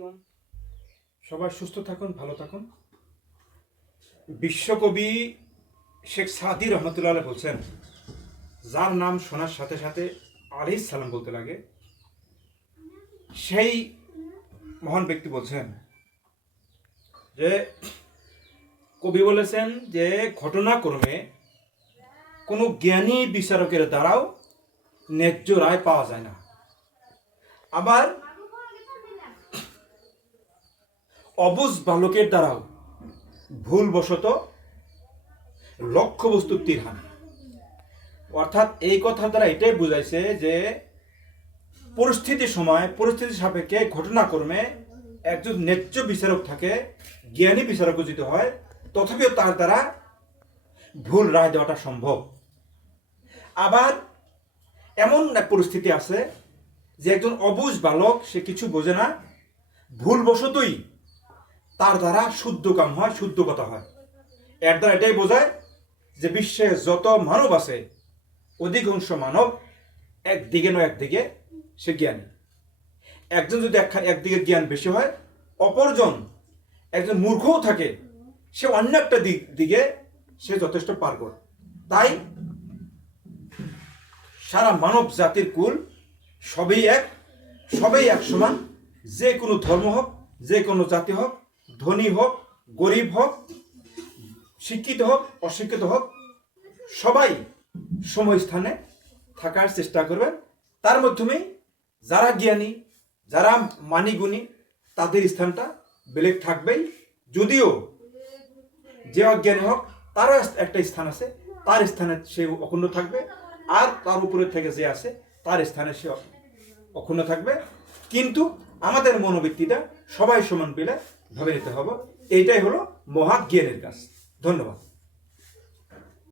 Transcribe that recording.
আলাইকুম। সবাই সুস্থ থাকুন, ভালো থাকুন। বিশ্বকবি শেখ সাদি রহমতুল্লাহ বলছেন, যার নাম শোনার সাথে সাথে আলি সালাম বলতে লাগে। সেই মহান ব্যক্তি বলছেন যে, কবি বলেছেন যে, ঘটনাক্রমে কোনো জ্ঞানী বিচারকের দ্বারাও ন্যায্য রায় পাওয়া যায় না। আবার অবুজ বালকের দ্বারাও ভুলবশত লক্ষ্যবস্তু তীর হানে। অর্থাৎ এই কথা দ্বারা এটাই বুঝাইছে যে পরিস্থিতির সময়, পরিস্থিতি সাপেক্ষে ঘটনাক্রমে একজন ন্যায্য বিচারক থাকে, জ্ঞানী বিচারক যদি হয়, তথাপিও তার দ্বারা ভুল রায় দেওয়াটা সম্ভব। আবার এমন পরিস্থিতি আছে যে একজন অবুজ বালক, সে কিছু বোঝে না, ভুলবশতই তার দ্বারা শুদ্ধ কাম হয়, শুদ্ধ কথা হয়। এর দ্বারা এটাই বোঝায় যে বিশ্বে যত মানব আছে, অধিকাংশ মানব একদিকে নয়, একদিকে সে জ্ঞানী। একজন যদি একদিকে জ্ঞান বেশি হয়, অপরজন একজন মূর্খও থাকে, সে অন্য একটা দিক দিকে সে যথেষ্ট পারগত। তাই সারা মানব জাতির কুল সবই এক সবই এক সমান। যে কোনো ধর্ম হোক, যে কোনো জাতি হোক ধনী হোক, গরিব হোক, শিক্ষিত হোক, অশিক্ষিত হোক, সবাই সময়স্থানে থাকার চেষ্টা করবেন তার মাধ্যমেই যারা জ্ঞানী, যারা মানিগুণী, তাদের স্থানটা বেলেগ থাকবেই। যদিও যে অজ্ঞানী হোক, তারও একটা স্থান আছে, তার স্থানে সে অক্ষুণ্ণ থাকবে, আর তার উপরে থেকে যে আছে, তার স্থানে সে অক্ষুণ্ণ থাকবে। কিন্তু আমাদের মনোবৃত্তিটা সবাই সমান পেলে ধরে নিতে হবে। এইটাই হলো মহাজ্ঞানের কাজ। ধন্যবাদ।